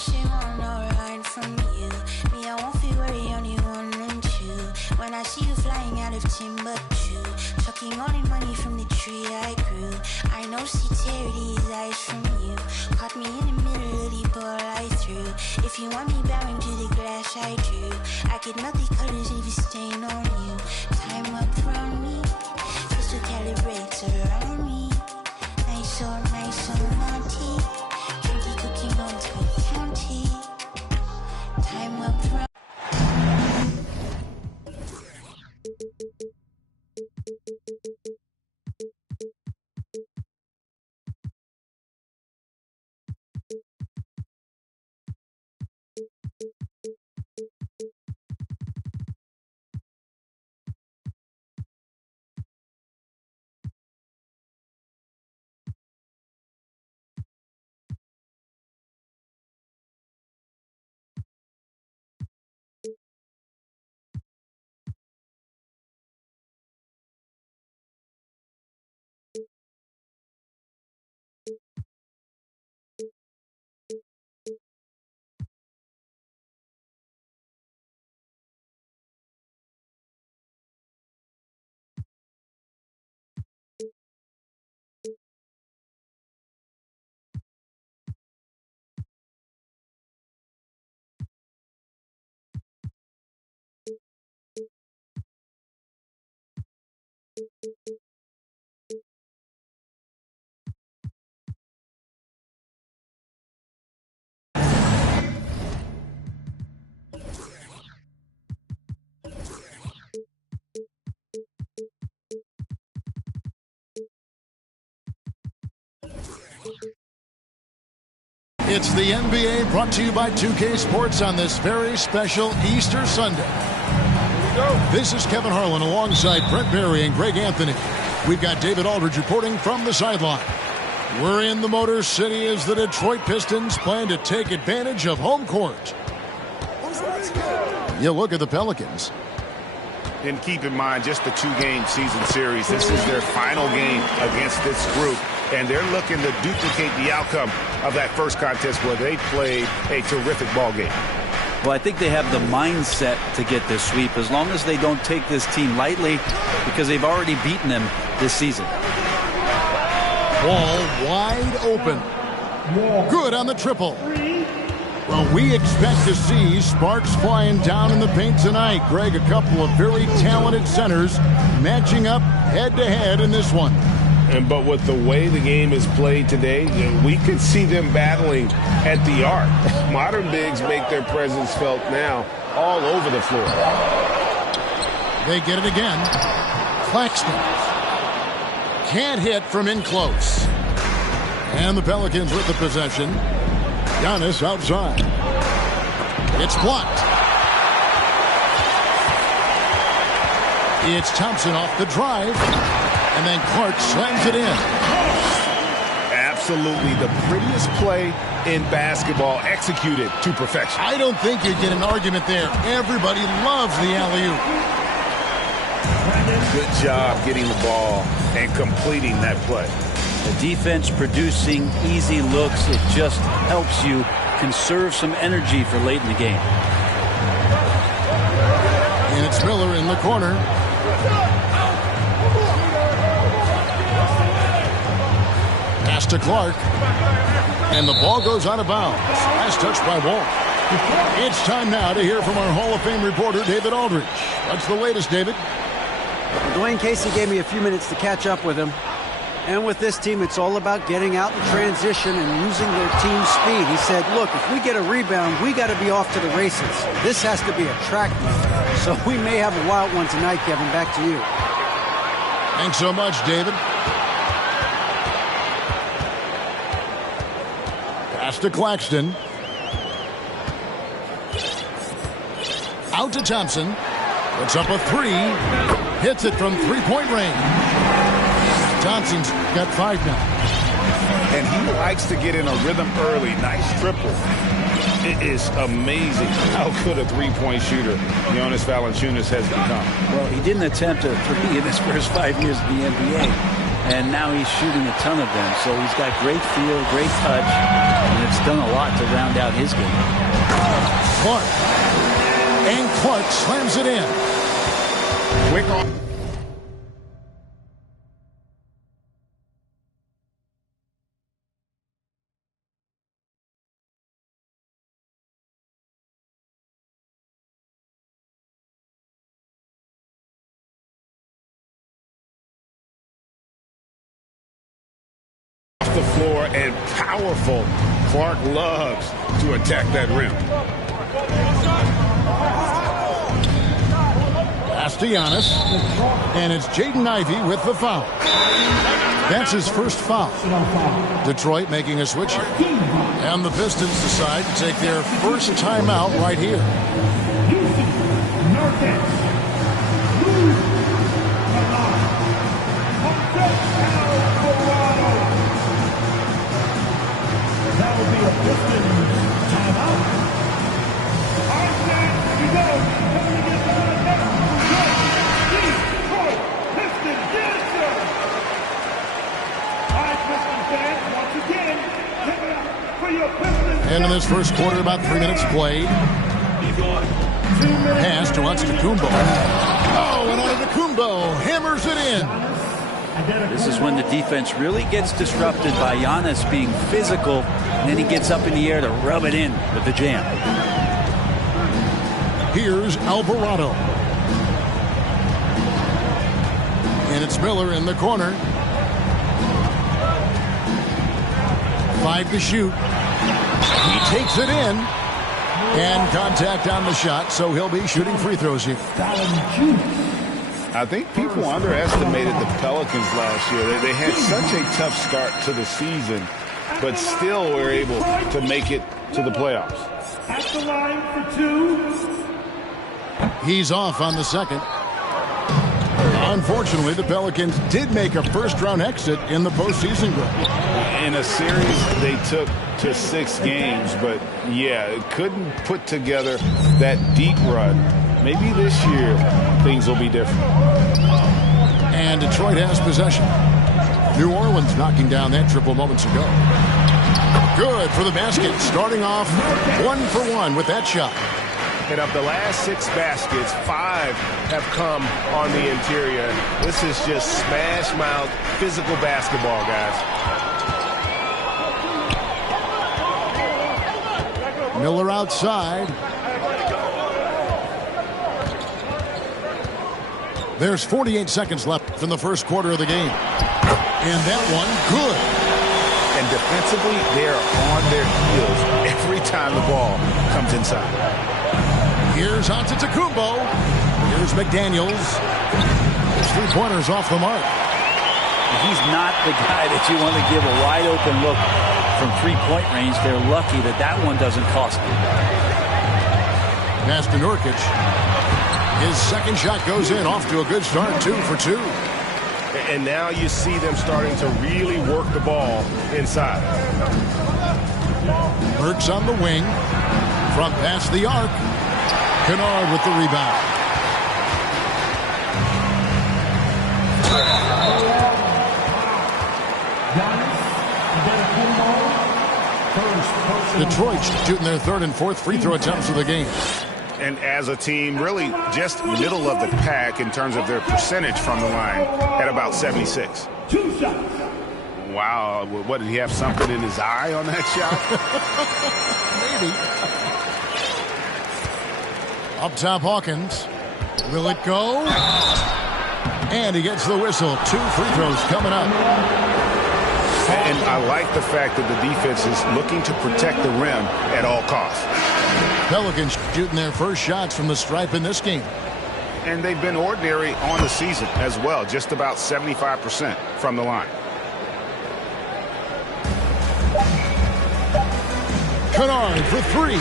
she want no ride from you. Me, I won't feel worry, only one and two. When I see you flying out of Timbuktu, sucking all the money from the tree I grew. I know she tear these eyes from you. Caught me in the middle of the ball I threw. If you want me bowing to the glass I drew, I could melt the colors if you stain on you. Time up from me, crystal calibrates around me. Nice so naughty. Candy cooking on Sweet County. Time up from It's the NBA brought to you by 2K Sports on this very special Easter Sunday. This is Kevin Harlan alongside Brent Barry and Greg Anthony. We've got David Aldridge reporting from the sideline. We're in the Motor City as the Detroit Pistons plan to take advantage of home court. You look at the Pelicans. And keep in mind, just the two-game season series. This is their final game against this group. And they're looking to duplicate the outcome of that first contest where they played a terrific ball game. Well, I think they have the mindset to get this sweep as long as they don't take this team lightly because they've already beaten them this season. Ball wide open. Good on the triple. Well, we expect to see sparks flying down in the paint tonight. Greg, a couple of very talented centers matching up head-to-head in this one. But with the way the game is played today, we could see them battling at the arc. Modern bigs make their presence felt now all over the floor. They get it again. Claxton can't hit from in close. And the Pelicans with the possession. Giannis outside. It's blocked. It's Thompson off the drive. And then Clark slams it in. Absolutely the prettiest play in basketball, executed to perfection. I don't think you get an argument there. Everybody loves the alley-oop. Good job getting the ball and completing that play. The defense producing easy looks. It just helps you conserve some energy for late in the game. And it's Miller in the corner. Pass to Clark. And the ball goes out of bounds. Last touch by Walt. It's time now to hear from our Hall of Fame reporter, David Aldridge. What's the latest, David? Dwayne Casey gave me a few minutes to catch up with him. And with this team, it's all about getting out in transition and using their team speed. He said, look, if we get a rebound, we got to be off to the races. This has to be a track meet. So we may have a wild one tonight, Kevin. Back to you. Thanks so much, David. Pass to Claxton. Out to Thompson. Puts up a three. Hits it from three-point range. Thompson's got 5 now. And he likes to get in a rhythm early. Nice triple. It is amazing how good a three-point shooter Jonas Valanciunas has become. Well, he didn't attempt a three in his first 5 years in the NBA. and now he's shooting a ton of them. So he's got great feel, great touch, and it's done a lot to round out his game. Clark. And Clark slams it in. Quick off. The floor, and powerful. Clark loves to attack that rim. Pass to Giannis, and it's Jaden Ivey with the foul. That's his first foul. Detroit making a switch here. And the Pistons decide to take their first timeout right here. That will be a Pistons timeout. All right, we go. Coming to get the line down. Detroit Pistons, get it, sir. All right, Pistons fans, once again, give it up for your Pistons. And in this first quarter, about 3 minutes played. Pass to Antetokounmpo. Oh, and Antetokounmpo hammers it in. This is when the defense really gets disrupted by Giannis being physical, and then he gets up in the air to rub it in with the jam. Here's Alvarado. And it's Miller in the corner. 5 to shoot. He takes it in. And contact on the shot, so he'll be shooting free throws here. I think people underestimated the Pelicans last year. They had such a tough start to the season, but still were able to make it to the playoffs. At the line for 2. He's off on the second. Unfortunately, the Pelicans did make a first-round exit in the postseason group. In a series they took to 6 games, but yeah, couldn't put together that deep run. Maybe this year things will be different. And Detroit has possession. New Orleans knocking down that triple moments ago. Good for the basket, starting off 1 for 1 with that shot. And of the last 6 baskets, 5 have come on the interior. This is just smash mouth physical basketball, guys. Miller outside. There's 48 seconds left in the first quarter of the game. And that one, good. And defensively, they're on their heels every time the ball comes inside. Here's Antetokounmpo. Here's McDaniels. His 3-pointers off the mark. He's not the guy that you want to give a wide open look from 3-point range. They're lucky that that one doesn't cost them. Pass to Nurkic. His second shot goes in, off to a good start, 2 for 2. And now you see them starting to really work the ball inside. Burks on the wing. From past the arc. Kennard with the rebound. Detroit shooting their 3rd and 4th free throw attempts of the game. And as a team, really just middle of the pack in terms of their percentage from the line at about 76. 2 shots. Wow, what, did he have something in his eye on that shot? Maybe. Up top, Hawkins. Will it go? And he gets the whistle. 2 free throws coming up. And I like the fact that the defense is looking to protect the rim at all costs. Pelicans shooting their first shots from the stripe in this game. And they've been ordinary on the season as well, just about 75% from the line. Kennard for 3.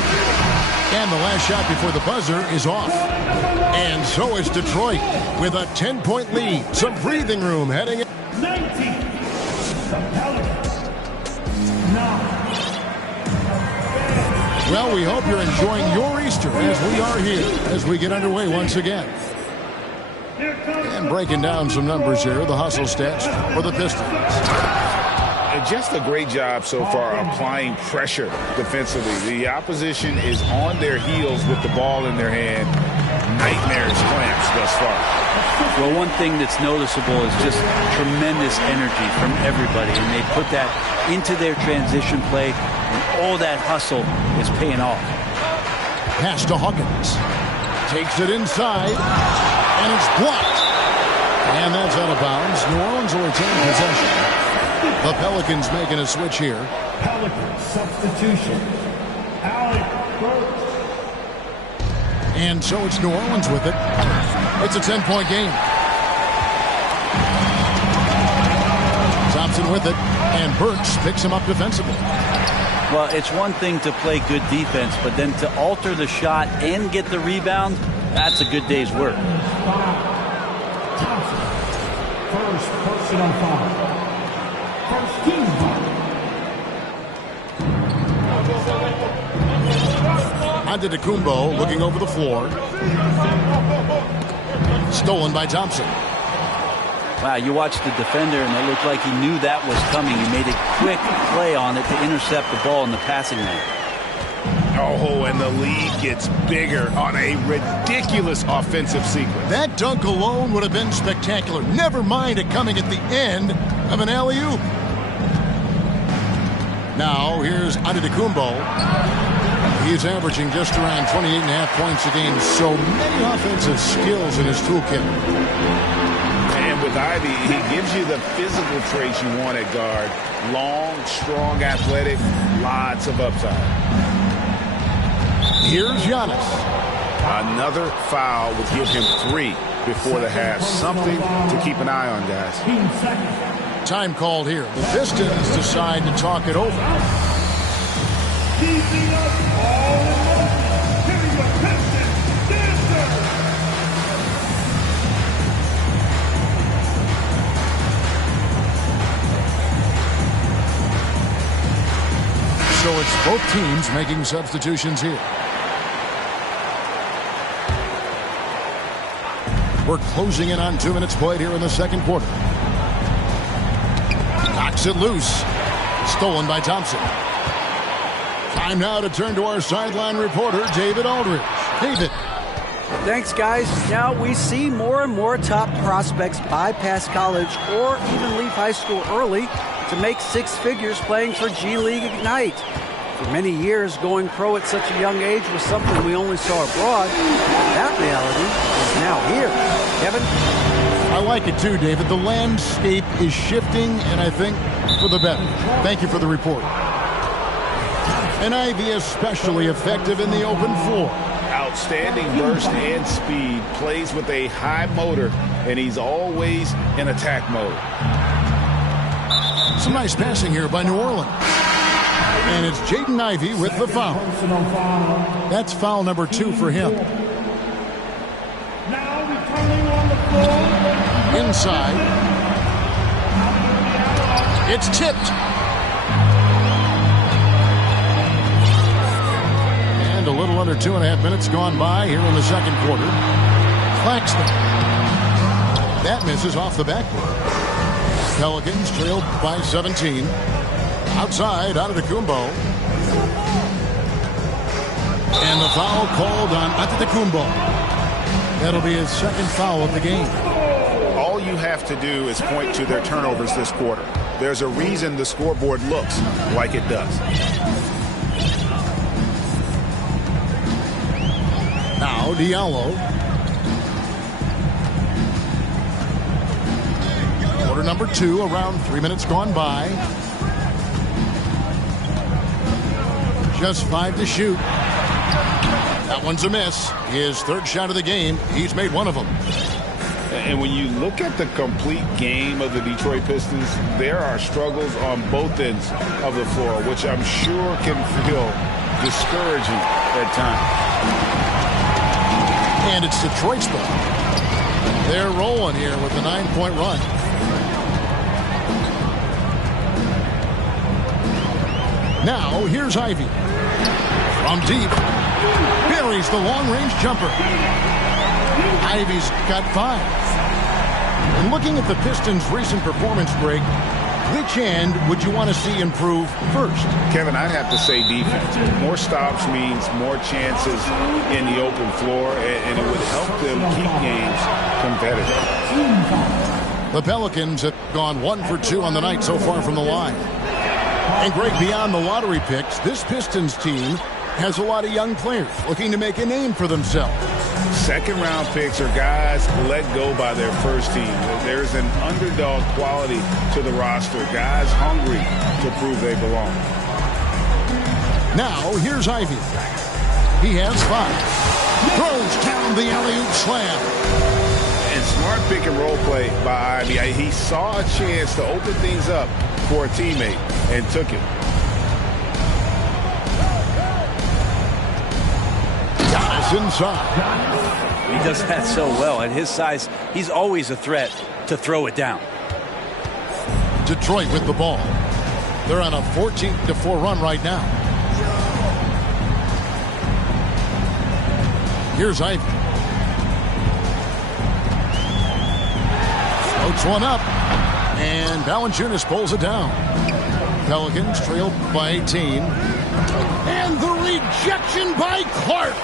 And the last shot before the buzzer is off. And so is Detroit with a 10-point lead. Some breathing room heading in. 19. The Pelicans. 9. Well, we hope you're enjoying your Easter as we are here as we get underway once again. And breaking down some numbers here, the hustle stats for the Pistons. Just a great job so far applying pressure defensively. The opposition is on their heels with the ball in their hand. Nightmarish clamps thus far. Well, one thing that's noticeable is just tremendous energy from everybody, and they put that into their transition play, and all that hustle is paying off. Pass to Hawkins. Takes it inside, and it's blocked. And that's out of bounds. New Orleans will retain possession. The Pelicans making a switch here. Pelicans substitution. Alec Burks. And so it's New Orleans with it. It's a 10-point game. Thompson with it, and Burks picks him up defensively. Well, it's one thing to play good defense, but then to alter the shot and get the rebound, that's a good day's work. Thompson. First personal foul. First team foul. Antetokounmpo looking over the floor. Stolen by Thompson. Wow, you watched the defender, and it looked like he knew that was coming. He made a quick play on it to intercept the ball in the passing lane. Oh, and the lead gets bigger on a ridiculous offensive sequence. That dunk alone would have been spectacular. Never mind it coming at the end of an alley-oop. Now, here's Antetokounmpo. He's averaging just around 28.5 points a game. So many offensive skills in his toolkit. And with Ivy, he gives you the physical traits you want at guard. Long, strong, athletic, lots of upside. Here's Giannis. Another foul would give him 3 before the half. Something to keep an eye on, guys. Time called here. The Pistons decide to talk it over. Keeping us all in motion. Here's the Pistons dancer. So it's both teams making substitutions here. We're closing in on 2 minutes played here in the second quarter. Knocks it loose. Stolen by Thompson. Time now to turn to our sideline reporter, David Aldridge. David. Thanks, guys. Now we see more and more top prospects bypass college or even leave high school early to make 6 figures playing for G League Ignite. For many years, going pro at such a young age was something we only saw abroad. That reality is now here. Kevin? I like it too, David. The landscape is shifting, and I think for the better. Thank you for the report. And Ivy especially effective in the open floor. Outstanding burst and speed. Plays with a high motor, and he's always in attack mode. Some nice passing here by New Orleans. And it's Jaden Ivey with the foul. That's foul number 2 for him. Now returning on the floor. Inside. It's tipped. And a little under 2.5 minutes gone by here in the second quarter. Claxton. That misses off the backboard. Pelicans trailed by 17. Outside, Antetokounmpo. And the foul called on Antetokounmpo. That'll be his second foul of the game. All you have to do is point to their turnovers this quarter. There's a reason the scoreboard looks like it does. Now Diallo. Quarter number 2, around 3 minutes gone by. Just 5 to shoot. That one's a miss. His third shot of the game. He's made one of them. And when you look at the complete game of the Detroit Pistons, there are struggles on both ends of the floor, which I'm sure can feel discouraging at times. And it's Detroit's ball. They're rolling here with a 9-point run. Now, here's Ivy. From deep, buries the long-range jumper. Ivy's got 5. And looking at the Pistons' recent performance, Greg, which end would you want to see improve first? Kevin, I'd have to say defense. More stops means more chances in the open floor, and it would help them keep games competitive. The Pelicans have gone 1 for 2 on the night so far from the line. And Greg, beyond the lottery picks, this Pistons team has a lot of young players looking to make a name for themselves. Second-round picks are guys let go by their first team. There's an underdog quality to the roster. Guys hungry to prove they belong. Now, here's Ivy. He has 5. Throws down the alley-oop slam. And smart pick-and-roll play by Ivy. He saw a chance to open things up for a teammate and took it. Inside. He does that so well. At his size, he's always a threat to throw it down. Detroit with the ball. They're on a 14-4 run right now. Here's Ivy. Floats one up. And Valanciunas pulls it down. Pelicans trail by 18. And the rejection by Clark.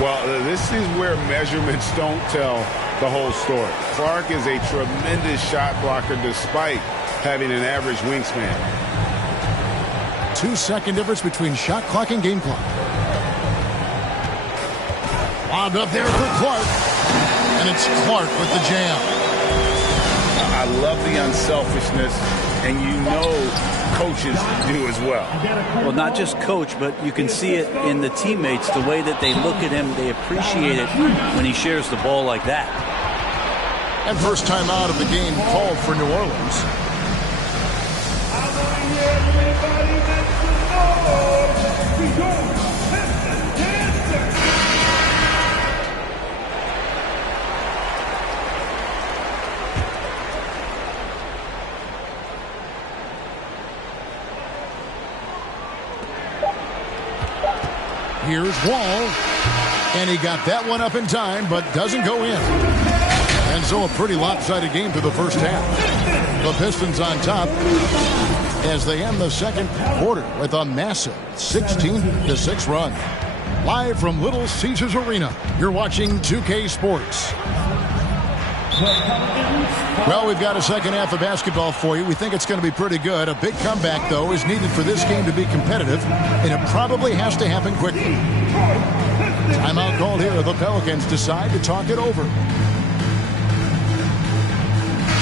Well, this is where measurements don't tell the whole story. Clark is a tremendous shot blocker despite having an average wingspan. 2-second difference between shot clock and game clock. Lobbed up there for Clark. And it's Clark with the jam. I love the unselfishness, and you know coaches do as well. Well, not just coach, but you can see it in the teammates, the way that they look at him. They appreciate it when he shares the ball like that. And first time out of the game called for New Orleans. I want to hear everybody make some noise. We go Pistons dancing. Here's Wall. And he got that one up in time, but doesn't go in. And so a pretty lopsided game through the first half. The Pistons on top as they end the second quarter with a massive 16-6 run. Live from Little Caesars Arena, you're watching 2K Sports. Well, we've got a second half of basketball for you. We think it's going to be pretty good. A big comeback, though, is needed for this game to be competitive, and it probably has to happen quickly. Timeout called here. The Pelicans decide to talk it over.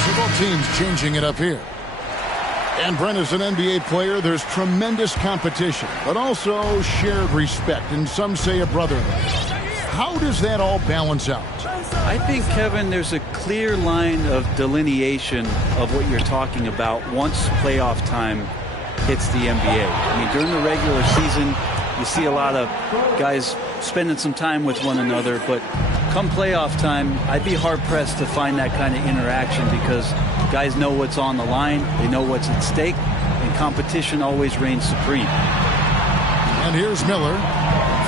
So both teams changing it up here. And Brent, as an NBA player, there's tremendous competition, but also shared respect, and some say a brotherhood. How does that all balance out? I think, Kevin, there's a clear line of delineation of what you're talking about once playoff time hits the NBA. I mean, during the regular season, you see a lot of guys spending some time with one another, but come playoff time, I'd be hard-pressed to find that kind of interaction because guys know what's on the line, they know what's at stake, and competition always reigns supreme. And here's Miller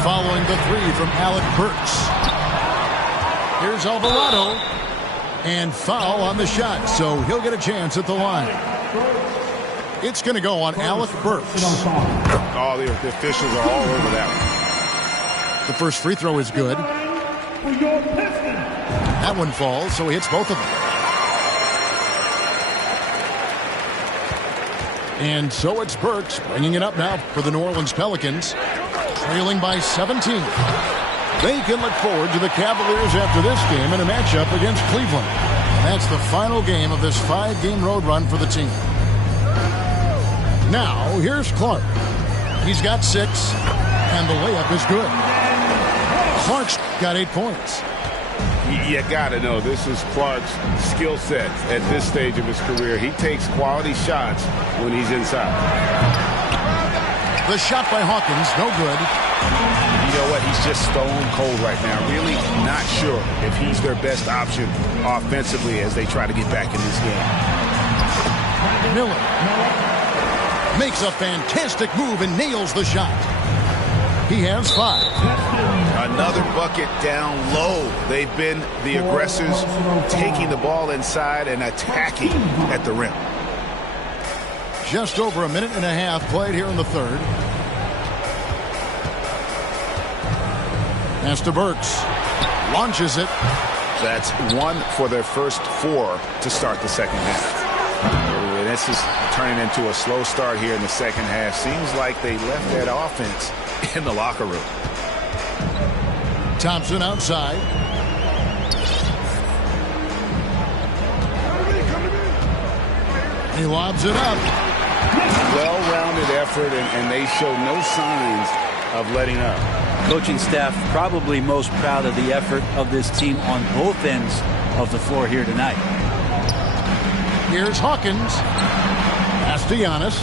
following the three from Alec Burks. Here's Alvarado, and foul on the shot, so he'll get a chance at the line. It's going to go on Alec Burks. Oh, the officials are all over that one. The first free throw is good. That one falls, so he hits both of them. And so it's Burks bringing it up now for the New Orleans Pelicans, trailing by 17. They can look forward to the Cavaliers after this game in a matchup against Cleveland. That's the final game of this 5-game road run for the team. Now, here's Clark. He's got 6, and the layup is good. Clark's got 8 points. You got to know, this is Clark's skill set at this stage of his career. He takes quality shots when he's inside. The shot by Hawkins, no good. You know what? He's just stone cold right now. Really not sure if he's their best option offensively as they try to get back in this game. Miller makes a fantastic move and nails the shot. He has 5. Another bucket down low. They've been the aggressors, taking the ball inside and attacking at the rim. Just over a minute and a half played here in the third. Pass to Burks. Launches it. That's 1 for their first 4 to start the second half. And this is turning into a slow start here in the second half. Seems like they left that offense in the locker room. Thompson outside. He lobs it up. Well-rounded effort, and they show no signs of letting up. Coaching staff probably most proud of the effort of this team on both ends of the floor here tonight. Here's Hawkins. Pass to Giannis.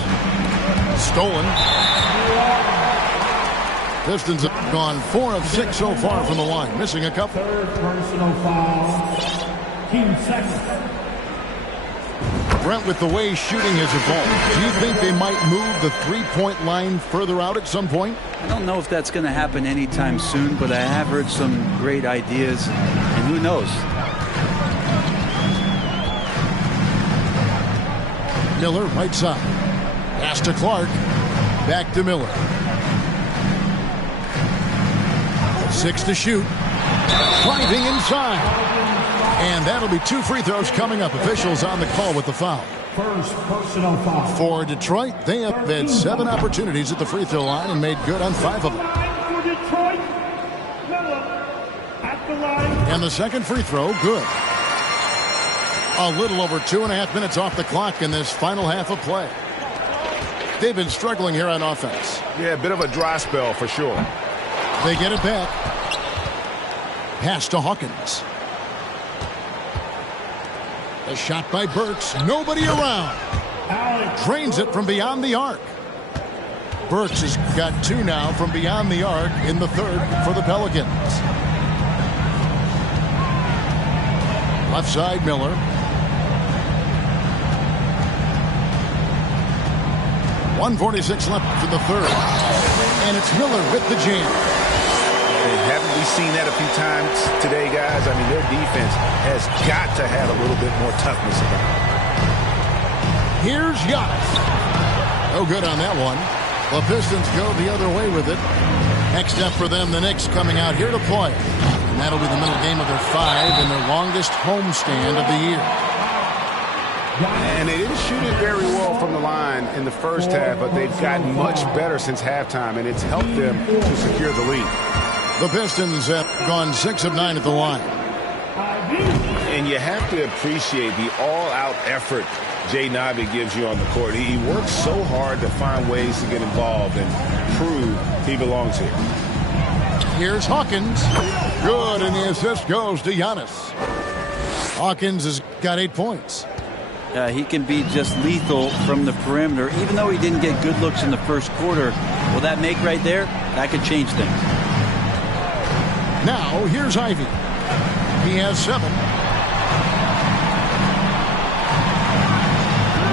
Stolen. Pistons have gone 4 of 6 so far from the line, missing a couple. Third personal foul. Team second. Brent, with the way shooting has evolved, do you think they might move the three-point line further out at some point? I don't know if that's going to happen anytime soon, but I have heard some great ideas, and who knows? Miller, right side. Pass to Clark. Back to Miller. 6 to shoot. Driving inside. And that'll be 2 free throws coming up. Officials on the call with the foul. First personal foul. For Detroit, they have had 7 opportunities at the free throw line and made good on 5 of them. For Detroit, Miller at the line. And the second free throw, good. A little over 2.5 minutes off the clock in this final half of play. They've been struggling here on offense. Yeah, a bit of a dry spell for sure. They get it back. Pass to Hawkins. A shot by Burks. Nobody around. Drains it from beyond the arc. Burks has got 2 now from beyond the arc in the third for the Pelicans. Left side, Miller. .146 left for the third. And it's Miller with the jam. Haven't we seen that a few times today, guys? I mean, their defense has got to have a little bit more toughness about it. Here's Giannis. No good on that one. The Pistons go the other way with it. Next up for them, the Knicks coming out here to play. And that'll be the middle game of their 5 and their longest homestand of the year. And they didn't shoot it very well from the line in the first half, but they've gotten much better since halftime, and it's helped them to secure the lead. The Pistons have gone 6 of 9 at the line. And you have to appreciate the all-out effort Jaden Ivey gives you on the court. He works so hard to find ways to get involved and prove he belongs here. Here's Hawkins. Good, and the assist goes to Giannis. Hawkins has got 8 points. He can be just lethal from the perimeter. Even though he didn't get good looks in the first quarter, will that make right there? That could change things. Now, here's Ivey. He has 7.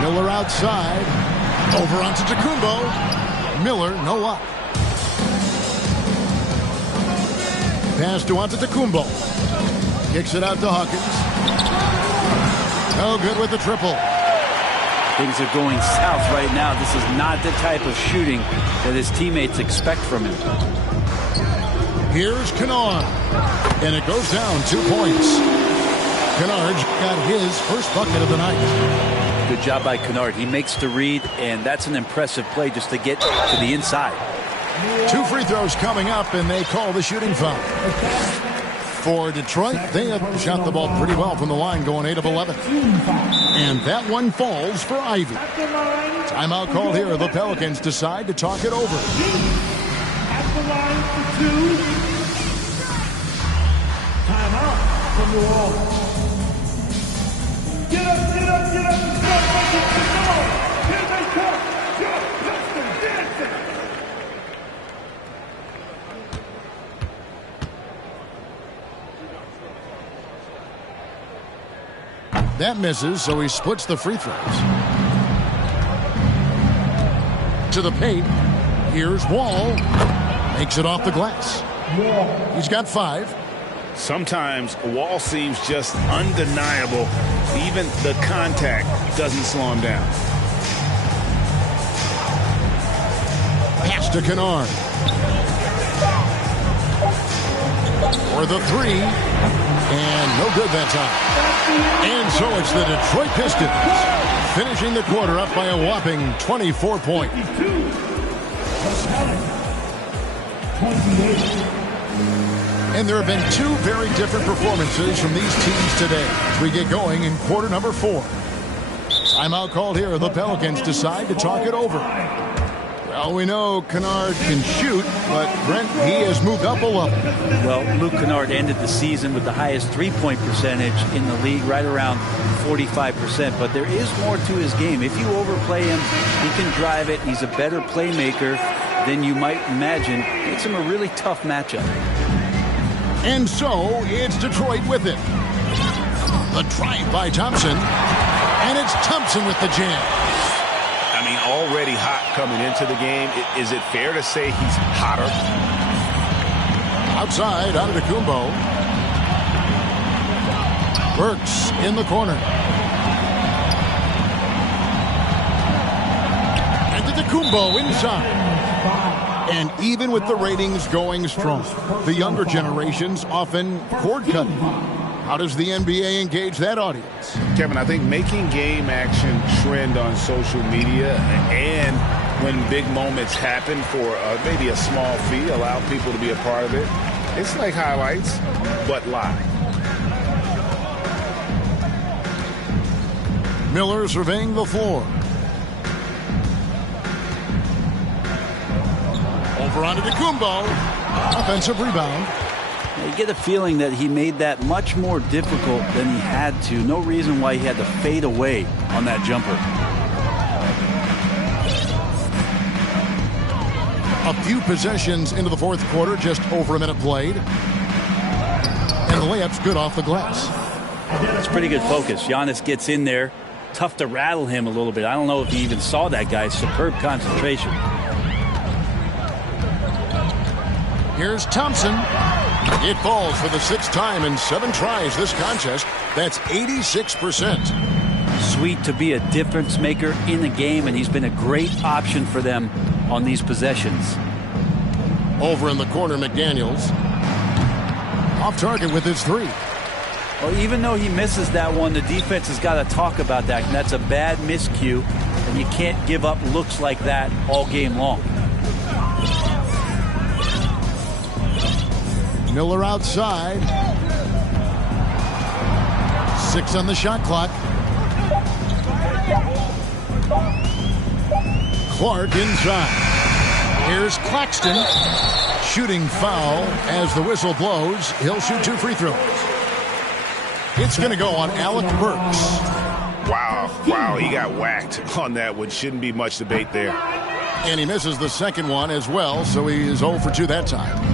Miller outside. Over onto Tacumbo. Miller, no luck. Pass to Antetokounmpo. Kicks it out to Hawkins. No good with the triple. Things are going south right now. This is not the type of shooting that his teammates expect from him. Here's Kennard. And it goes down 2 points. Kennard got his first bucket of the night. Good job by Kennard. He makes the read, and that's an impressive play just to get to the inside. 2 free throws coming up, and they call the shooting foul. For Detroit, they have shot the ball pretty well from the line, going 8 of 11. And that one falls for Ivey. Timeout called here. The Pelicans decide to talk it over. At the line for 2. Timeout from New Orleans. Get up, get up, get up, and start making some noise. Here they come. Your Pistons dancing. That misses, so he splits the free throws. To the paint. Here's Wall. Makes it off the glass. He's got 5. Sometimes Wall seems just undeniable. Even the contact doesn't slow him down. Pass to Kennard. For the 3. And no good that time. And so it's the Detroit Pistons finishing the quarter up by a whopping 24 points. 28. And there have been 2 very different performances from these teams today as we get going in quarter number 4. Timeout called here. The Pelicans decide to talk it over. Well, we know Kennard can shoot, but Brent, he has moved up a level. Well, Luke Kennard ended the season with the highest three-point percentage in the league, right around 45%. But there is more to his game. If you overplay him, he can drive it. He's a better playmaker than you might imagine. Makes him a really tough matchup. And so it's Detroit with it. The drive by Thompson. And it's Thompson with the jam. I mean, already hot coming into the game. Is it fair to say he's hotter? Outside, Antetokounmpo. Burks in the corner. Antetokounmpo inside. And even with the ratings going strong, the younger generations often cord cutting. How does the NBA engage that audience? Kevin, I think making game action trend on social media and when big moments happen for maybe a small fee, allow people to be a part of it. It's like highlights, but live. Miller surveying the floor. Over onto Antetokounmpo. Offensive rebound. You get a feeling that he made that much more difficult than he had to. No reason why he had to fade away on that jumper. A few possessions into the fourth quarter, just over a minute played. And the layup's good off the glass. It's pretty good focus. Giannis gets in there. Tough to rattle him a little bit. I don't know if he even saw that guy. Superb concentration. Here's Thompson. It falls for the 6th time in 7 tries this contest. That's 86%. Sweet to be a difference maker in the game, and he's been a great option for them on these possessions. Over in the corner, McDaniels. Off target with his 3. Well, even though he misses that one, the defense has got to talk about that, and that's a bad miscue, and you can't give up looks like that all game long. Miller outside. 6 on the shot clock. Clark inside. Here's Claxton. Shooting foul as the whistle blows. He'll shoot 2 free throws. It's going to go on Alec Burks. Wow, he got whacked on that one. Shouldn't be much debate there. And he misses the second one as well, so he is 0 for 2 that time.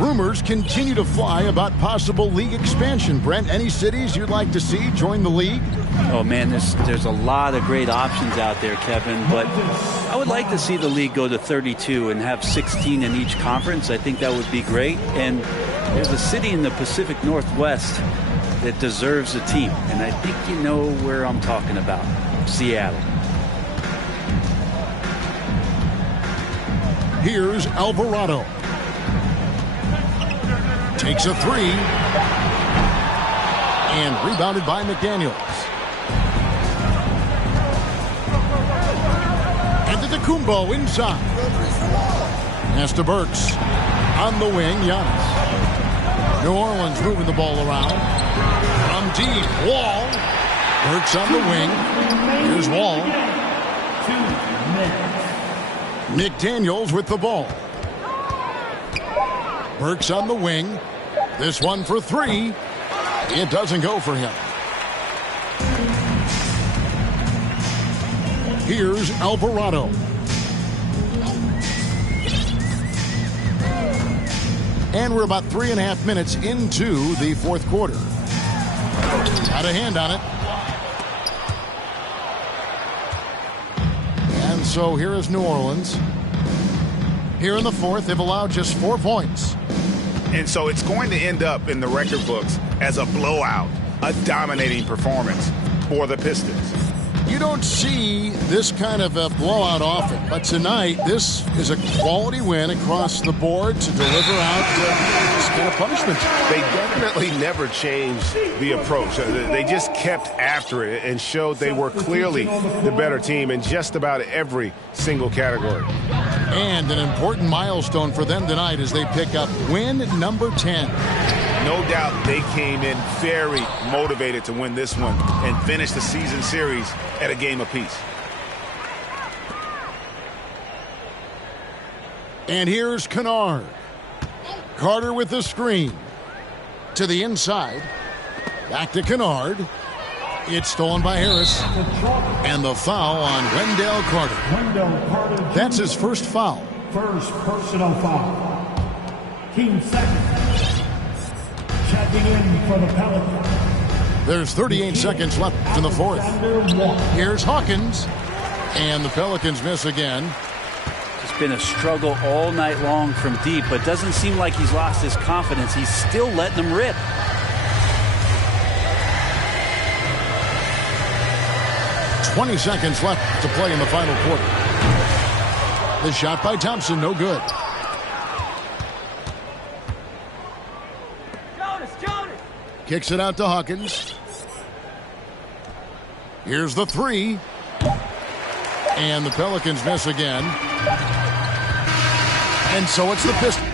Rumors continue to fly about possible league expansion. Brent, any cities you'd like to see join the league? Oh, man, there's a lot of great options out there, Kevin. But I would like to see the league go to 32 and have 16 in each conference. I think that would be great. And there's a city in the Pacific Northwest that deserves a team. And I think you know where I'm talking about. Seattle. Here's Alvarado. Takes a 3. And rebounded by McDaniels. Antetokounmpo inside. Pass to Burks. On the wing, Giannis. New Orleans moving the ball around. From deep, Wall. Burks on the wing. Here's Wall. 2 minutes. McDaniels with the ball. Burks on the wing. This one for 3. It doesn't go for him. Here's Alvarado. And we're about 3.5 minutes into the fourth quarter. Got a hand on it. And so here is New Orleans. Here in the fourth, they've allowed just 4 points. And so it's going to end up in the record books as a blowout, a dominating performance for the Pistons. You don't see this kind of a blowout often, but tonight this is a quality win across the board to deliver out this kind of punishment. They definitely never changed the approach. They just kept after it and showed they were clearly the better team in just about every single category. And an important milestone for them tonight as they pick up win number 10. No doubt they came in very motivated to win this one and finish the season series at a game apiece. And here's Kennard. Carter with the screen. To the inside. Back to Kennard. It's stolen by Harris. And the foul on Wendell Carter. That's his first foul. First personal foul. Team second. Checking in for the Pelicans. There's 38 seconds left in the fourth. Here's Hawkins. And the Pelicans miss again. It's been a struggle all night long from deep, but doesn't seem like he's lost his confidence. He's still letting them rip. "20 seconds left to play in the final quarter. The shot by Thompson, no good. Kicks it out to Hawkins. Here's the three. And the Pelicans miss again. And so it's the Pistons.